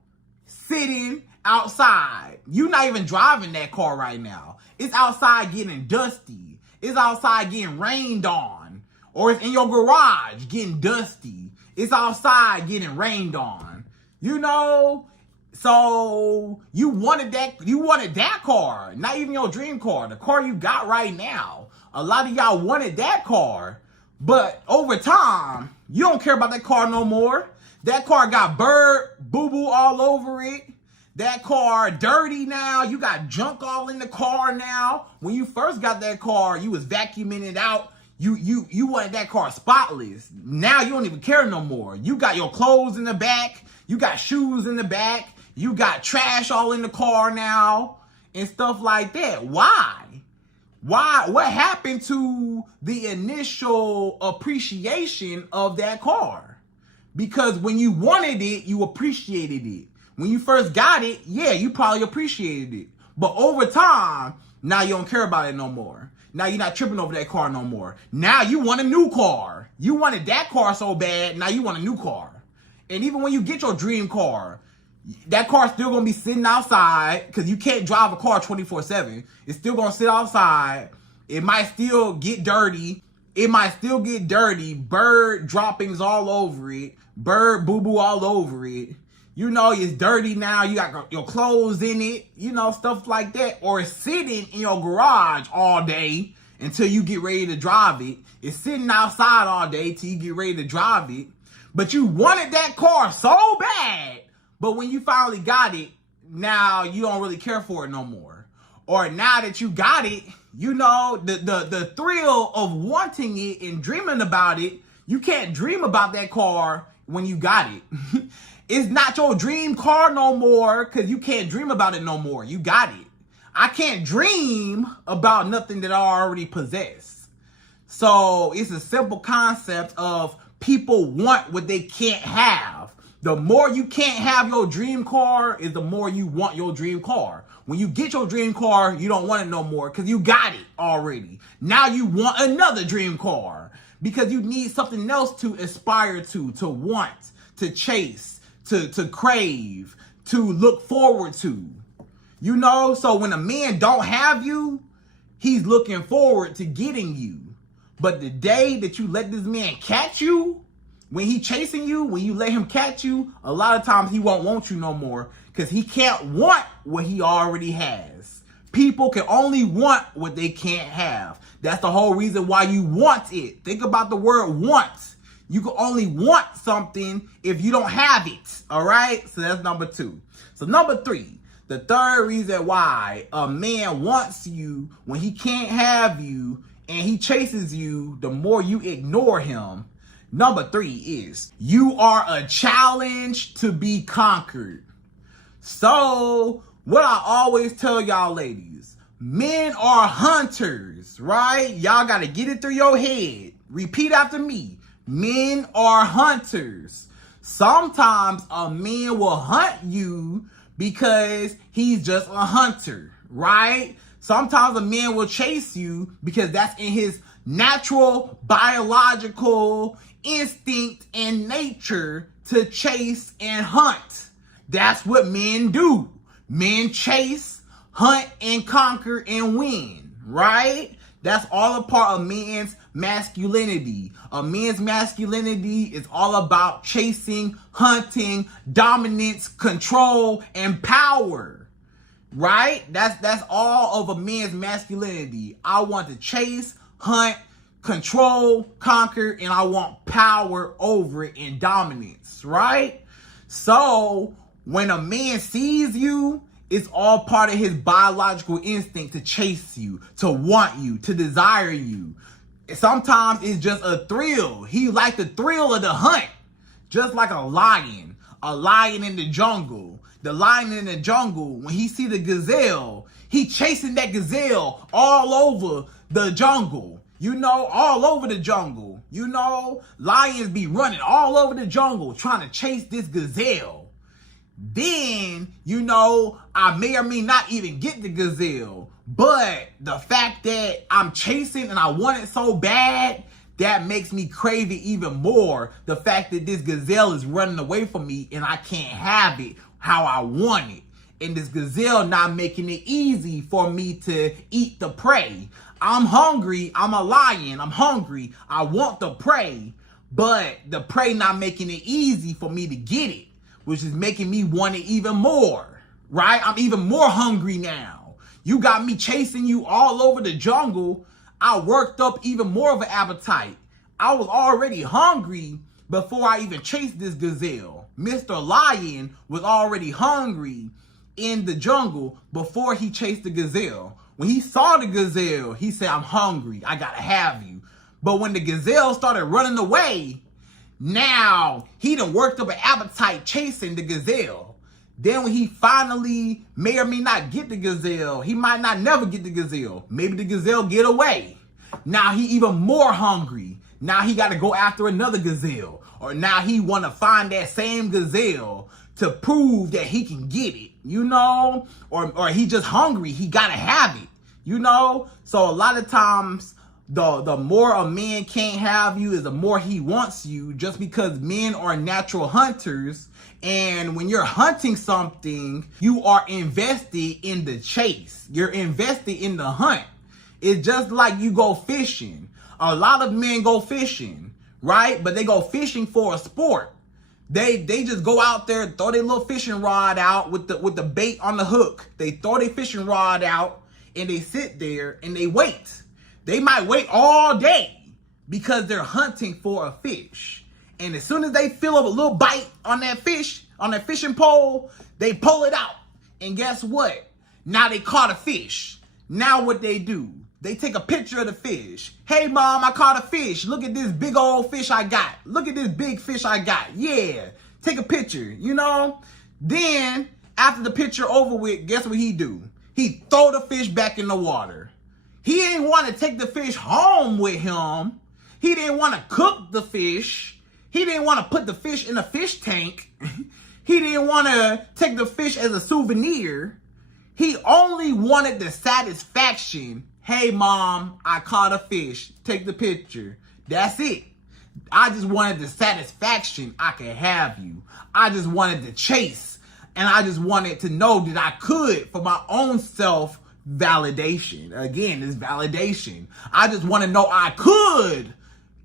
Sitting outside. You're not even driving that car right now. It's outside getting dusty. It's outside getting rained on. Or it's in your garage getting dusty. It's outside getting rained on. You know? So you wanted that car, not even your dream car, the car you got right now. A lot of y'all wanted that car, but over time, you don't care about that car no more. That car got bird boo-boo all over it. That car dirty now. You got junk all in the car now. When you first got that car, you was vacuuming it out. You wanted that car spotless. Now you don't even care no more. You got your clothes in the back. You got shoes in the back. You got trash all in the car now and stuff like that. Why? What happened to the initial appreciation of that car? Because when you wanted it, you appreciated it. When you first got it, yeah, you probably appreciated it. But over time, now you don't care about it no more. Now you're not tripping over that car no more. Now you want a new car. You wanted that car so bad, now you want a new car. And even when you get your dream car, that car's still going to be sitting outside because you can't drive a car 24/7. It's still going to sit outside. It might still get dirty. Bird droppings all over it. Bird boo-boo all over it. You know, it's dirty now. You got your clothes in it. You know, stuff like that. Or it's sitting in your garage all day until you get ready to drive it. It's sitting outside all day till you get ready to drive it. But you wanted that car so bad. But when you finally got it, now you don't really care for it no more. Or now that you got it, you know, the thrill of wanting it and dreaming about it, you can't dream about that car when you got it. It's not your dream car no more because you can't dream about it no more. You got it. I can't dream about nothing that I already possess. So it's a simple concept of people want what they can't have. The more you can't have your dream car is the more you want your dream car. When you get your dream car, you don't want it no more because you got it already. Now you want another dream car because you need something else to aspire to want, to chase, to crave, to look forward to. You know, so when a man don't have you, he's looking forward to getting you. But the day that you let this man catch you, when he chasing you, when you let him catch you, a lot of times he won't want you no more because he can't want what he already has. People can only want what they can't have. That's the whole reason why you want it. Think about the word want. You can only want something if you don't have it, all right? So that's number 2. So number 3, the third reason why a man wants you when he can't have you and he chases you, the more you ignore him. Number 3 is you are a challenge to be conquered. So what I always tell y'all ladies, men are hunters, right? Y'all got to get it through your head. Repeat after me. Men are hunters. Sometimes a man will hunt you because he's just a hunter, right? Sometimes a man will chase you because that's in his natural biological instinct and nature to chase and hunt. That's what men do. Men chase, hunt, and conquer and win, right? That's all a part of men's masculinity. A man's masculinity is all about chasing, hunting, dominance, control, and power, right? That's all of a man's masculinity. I want to chase, hunt, control, conquer, and I want power over it and dominance, right? So when a man sees you, it's all part of his biological instinct to chase you, to want you, to desire you. Sometimes it's just a thrill. He like the thrill of the hunt, just like a lion in the jungle. The lion in the jungle, when he see the gazelle, He chasing that gazelle all over the jungle. You know, all over the jungle. You know, lions be running all over the jungle trying to chase this gazelle. Then, you know, I may or may not even get the gazelle. But the fact that I'm chasing and I want it so bad, that makes me crave it even more. The fact that this gazelle is running away from me and I can't have it how I want it. And this gazelle not making it easy for me to eat the prey. I'm hungry. I'm a lion. I'm hungry. I want the prey. But the prey not making it easy for me to get it, which is making me want it even more, right? I'm even more hungry now. You got me chasing you all over the jungle. I worked up even more of an appetite. I was already hungry before I even chased this gazelle. Mr. Lion was already hungry in the jungle before he chased the gazelle. When he saw the gazelle, he said, I'm hungry. I gotta have you. But when the gazelle started running away, now he done worked up an appetite chasing the gazelle. Then when he finally may or may not get the gazelle, he might not never get the gazelle. Maybe the gazelle get away. Now he even more hungry. Now he got to go after another gazelle. Or now he want to find that same gazelle to prove that he can get it, you know? Or he just hungry. He got to have it, you know? So a lot of times, the more a man can't have you is the more he wants you, just because men are natural hunters. And when you're hunting something, you are invested in the chase. You're invested in the hunt. It's just like you go fishing. A lot of men go fishing, right? But they go fishing for a sport. They just go out there, throw their little fishing rod out with the bait on the hook. They throw their fishing rod out and they sit there and they wait. They might wait all day because they're hunting for a fish. And as soon as they feel a little bite on that fish, on that fishing pole, they pull it out. And guess what? Now they caught a fish. Now what they do? They take a picture of the fish. Hey, mom, I caught a fish. Look at this big old fish I got. Look at this big fish I got. Yeah, take a picture, you know? Then, after the picture over with, guess what he do? He throw the fish back in the water. He didn't want to take the fish home with him. He didn't want to cook the fish. He didn't want to put the fish in a fish tank. He didn't want to take the fish as a souvenir. He only wanted the satisfaction. Hey, mom, I caught a fish. Take the picture. That's it. I just wanted the satisfaction I could have you. I just wanted the chase. And I just wanted to know that I could for my own self-validation. Again, it's validation. I just want to know I could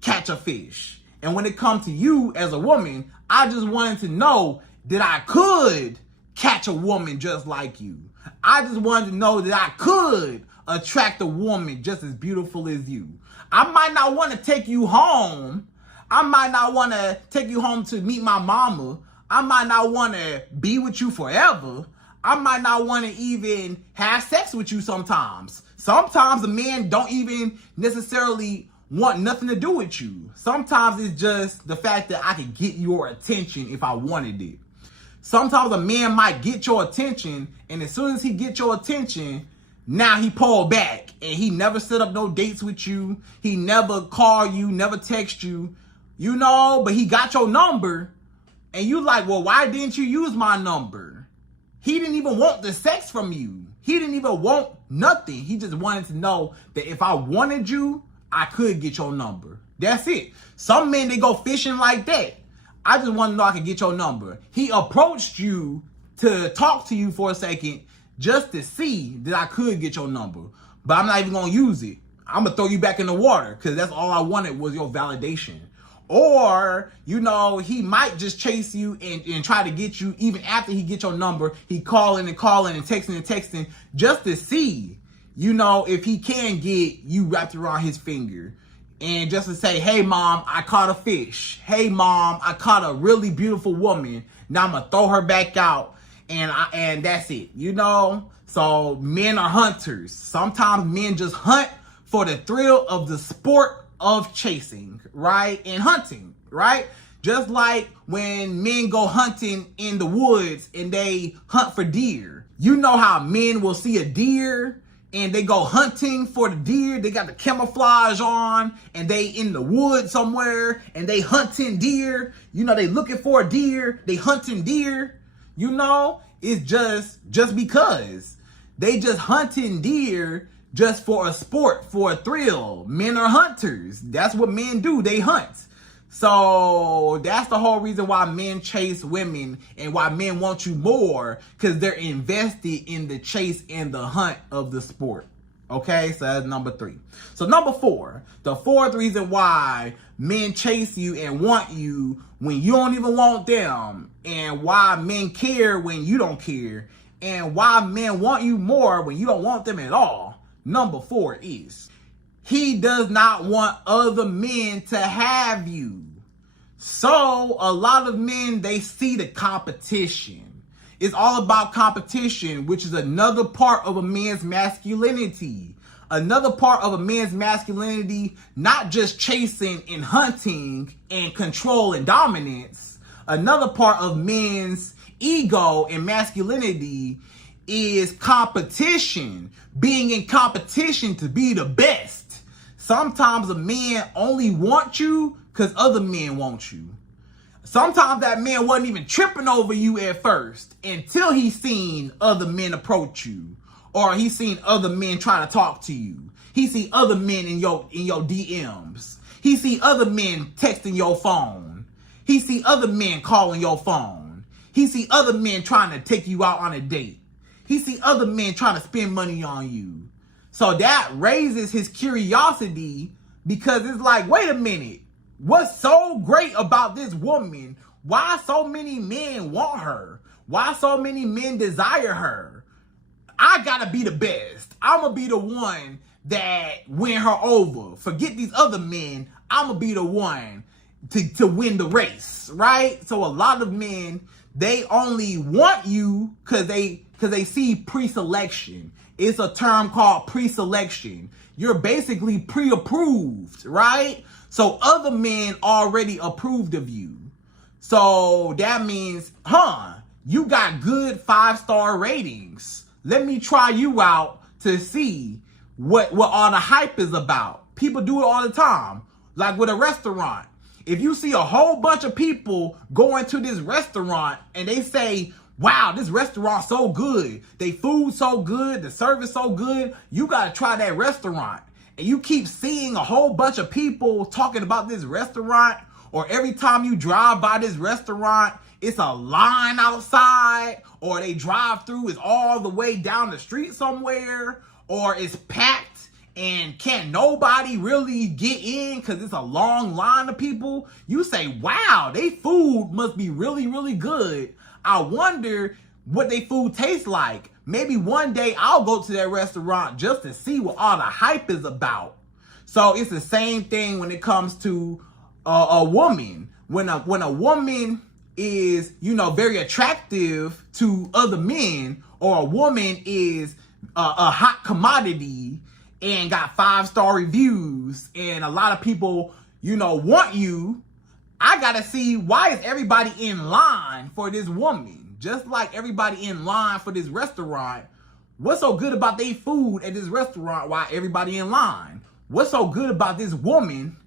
catch a fish. And when it comes to you as a woman, I just wanted to know that I could catch a woman just like you. I just wanted to know that I could attract a woman just as beautiful as you. I might not want to take you home. I might not want to take you home to meet my mama. I might not want to be with you forever. I might not want to even have sex with you sometimes. Sometimes a man don't even necessarily want nothing to do with you. Sometimes it's just the fact that I could get your attention if I wanted it. Sometimes a man might get your attention, and as soon as he gets your attention, now he pulled back and he never set up no dates with you. He never called you, never text you, you know, but he got your number and you like, well, why didn't you use my number? He didn't even want the sex from you. He didn't even want nothing. He just wanted to know that if I wanted you, I could get your number. That's it. Some men, they go fishing like that. I just want to know I could get your number. He approached you to talk to you for a second just to see that I could get your number. But I'm not even going to use it. I'm going to throw you back in the water because that's all I wanted was your validation. Or, you know, he might just chase you and try to get you even after he gets your number. He calling and texting just to see, you know, if he can get you wrapped around his finger. And just to say, hey, mom, I caught a fish. Hey, mom, I caught a really beautiful woman. Now I'm going to throw her back out. And that's it, you know? So men are hunters. Sometimes men just hunt for the thrill of the sport of chasing, right? And hunting, right? Just like when men go hunting in the woods and they hunt for deer. You know how men will see a deer and they go hunting for the deer. They got the camouflage on and they in the woods somewhere and they hunting deer. You know, they looking for a deer. They hunting deer. You know, it's just because. They just hunting deer just for a sport, for a thrill. Men are hunters. That's what men do. They hunt. So that's the whole reason why men chase women and why men want you more, because they're invested in the chase and the hunt of the sport. Okay, so that's number 3. So number 4, the 4th reason why men chase you and want you when you don't even want them, and why men care when you don't care, and why men want you more when you don't want them at all. Number 4 is he does not want other men to have you. So a lot of men, they see the competition. It's all about competition, which is another part of a man's masculinity. Another part of a man's masculinity, not just chasing and hunting and control and dominance. Another part of men's ego and masculinity is competition. Being in competition to be the best. Sometimes a man only wants you because other men want you. Sometimes that man wasn't even tripping over you at first until he seen other men approach you, or he seen other men trying to talk to you. He see other men in your DMs. He see other men texting your phone. He see other men calling your phone. He see other men trying to take you out on a date. He see other men trying to spend money on you. So that raises his curiosity, because it's like, wait a minute, what's so great about this woman? Why so many men want her? Why so many men desire her? I gotta be the best. I'm gonna be the one that win her over. Forget these other men. I'm gonna be the one to win the race, right? So a lot of men, they only want you because they see pre-selection. It's a term called pre-selection. You're basically pre-approved, right? So other men already approved of you. So that means, you got good 5-star ratings. Let me try you out to see what all the hype is about. People do it all the time. Like with a restaurant. If you see a whole bunch of people going to this restaurant and they say, wow, this restaurant's so good. They food so good. The service so good. You got to try that restaurant. And you keep seeing a whole bunch of people talking about this restaurant, or every time you drive by this restaurant, it's a line outside, or they drive through is all the way down the street somewhere, or it's packed and can't nobody really get in because it's a long line of people. You say, wow, they food must be really, really good. I wonder what they food tastes like. Maybe one day I'll go to that restaurant just to see what all the hype is about. So it's the same thing when it comes to a woman. When a woman is, very attractive to other men, or a woman is a hot commodity and got 5-star reviews and a lot of people, want you, I gotta see, why is everybody in line for this woman? Just like everybody in line for this restaurant, what's so good about their food at this restaurant? Why everybody in line? What's so good about this woman?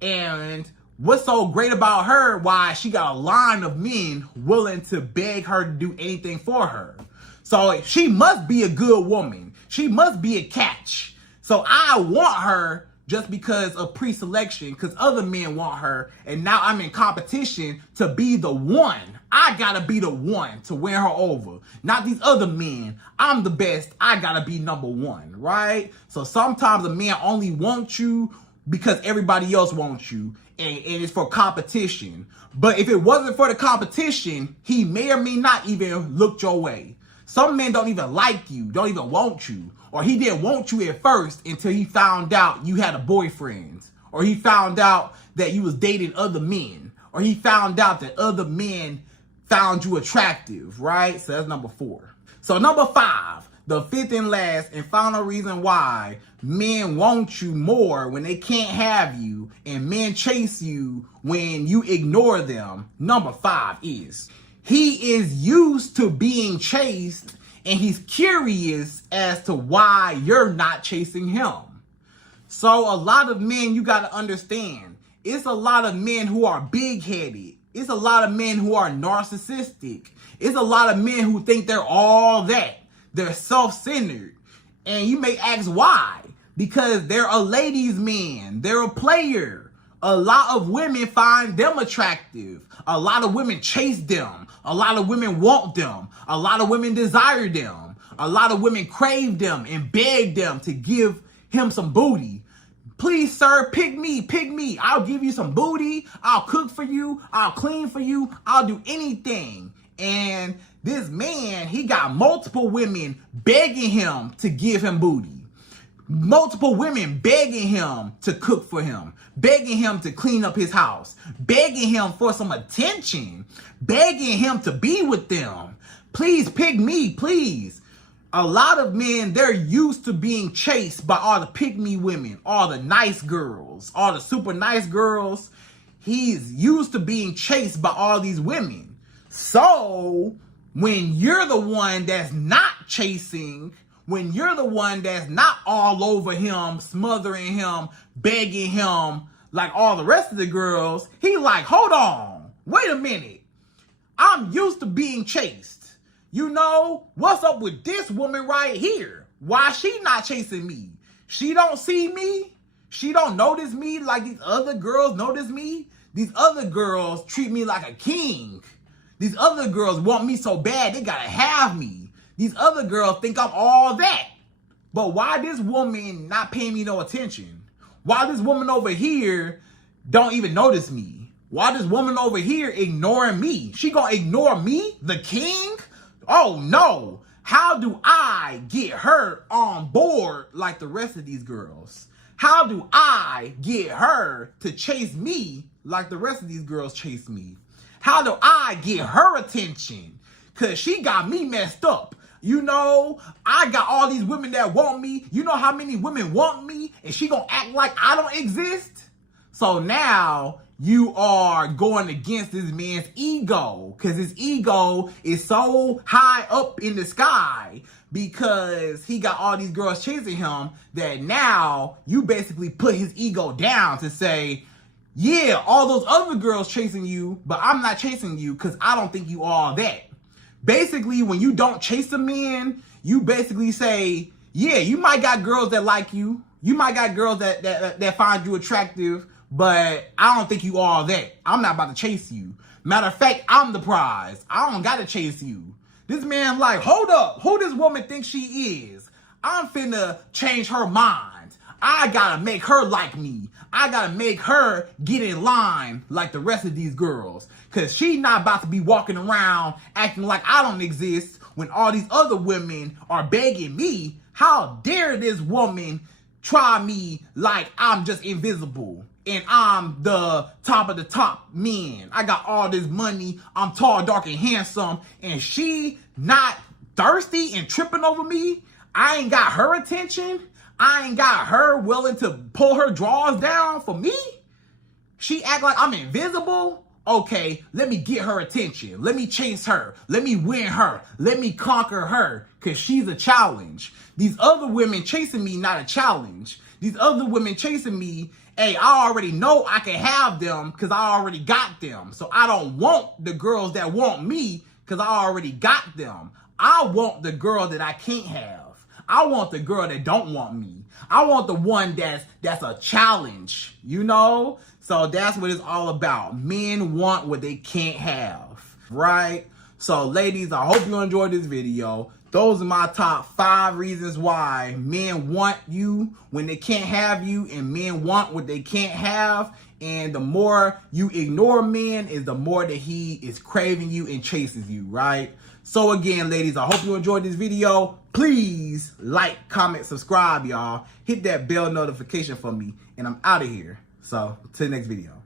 And what's so great about her? Why she got a line of men willing to beg her to do anything for her? So she must be a good woman. She must be a catch. So I want her just because of pre-selection, because other men want her, and now I'm in competition to be the one. I gotta be the one to win her over, not these other men. I'm the best. I gotta be number one, right? So sometimes a man only wants you because everybody else wants you, and it's for competition. But if it wasn't for the competition, he may or may not even look your way. Some men don't even like you, don't even want you. Or he didn't want you at first until he found out you had a boyfriend. Or he found out that you was dating other men. Or he found out that other men found you attractive, right? So that's number 4. So number 5, the fifth and last and final reason why men want you more when they can't have you and men chase you when you ignore them, number 5 is he is used to being chased and he's curious as to why you're not chasing him. So a lot of men, you got to understand, it's a lot of men who are big-headed. It's a lot of men who are narcissistic. It's a lot of men who think they're all that. They're self-centered. And you may ask why. Because they're a ladies' man. They're a player. A lot of women find them attractive. A lot of women chase them. A lot of women want them. A lot of women desire them. A lot of women crave them and beg them to give him some booty. Please, sir, pick me, pick me. I'll give you some booty. I'll cook for you. I'll clean for you. I'll do anything. And this man, he got multiple women begging him to give him booty. Multiple women begging him to cook for him. Begging him to clean up his house. Begging him for some attention. Begging him to be with them. Please pick me, please. A lot of men, they're used to being chased by all the pick-me women, all the nice girls, all the super nice girls. He's used to being chased by all these women. So when you're the one that's not chasing, when you're the one that's not all over him, smothering him, begging him like all the rest of the girls, he like, hold on, wait a minute. I'm used to being chased. You know, what's up with this woman right here? Why she not chasing me? She don't see me? She don't notice me like these other girls notice me? These other girls treat me like a king. These other girls want me so bad they gotta have me. These other girls think I'm all that. But why this woman not paying me no attention? Why this woman over here don't even notice me? Why this woman over here ignoring me? She gonna ignore me, the king? Oh no, how do I get her on board like the rest of these girls? How do I get her to chase me like the rest of these girls chase me? How do I get her attention? Cause she got me messed up. You know, I got all these women that want me. You know how many women want me? And she gonna act like I don't exist? So now you are going against this man's ego because his ego is so high up in the sky because he got all these girls chasing him that now you basically put his ego down to say, yeah, all those other girls chasing you, but I'm not chasing you because I don't think you all that. Basically, when you don't chase a man, you basically say, yeah, you might got girls that like you. You might got girls that find you attractive, but I don't think you all that. I'm not about to chase you. Matter of fact, I'm the prize. I don't gotta chase you. This man like, hold up. Who this woman thinks she is? I'm finna change her mind. I gotta make her like me. I gotta make her get in line like the rest of these girls. Cause she not about to be walking around acting like I don't exist when all these other women are begging me. How dare this woman try me like I'm just invisible and I'm the top of the top men. I got all this money. I'm tall, dark, and handsome. And she not thirsty and tripping over me. I ain't got her attention. I ain't got her willing to pull her drawers down for me. She act like I'm invisible. Okay, let me get her attention. Let me chase her. Let me win her. Let me conquer her because she's a challenge. These other women chasing me, not a challenge. These other women chasing me, hey, I already know I can have them because I already got them. So I don't want the girls that want me because I already got them. I want the girl that I can't have. I want the girl that don't want me. I want the one that's a challenge, you know? So that's what it's all about. Men want what they can't have, right? So ladies, I hope you enjoyed this video. Those are my top 5 reasons why men want you when they can't have you, and men want what they can't have. And the more you ignore men is the more that he is craving you and chases you, right? So again, ladies, I hope you enjoyed this video. Please like, comment, subscribe, y'all. Hit that bell notification for me, and I'm out of here. So, to the next video.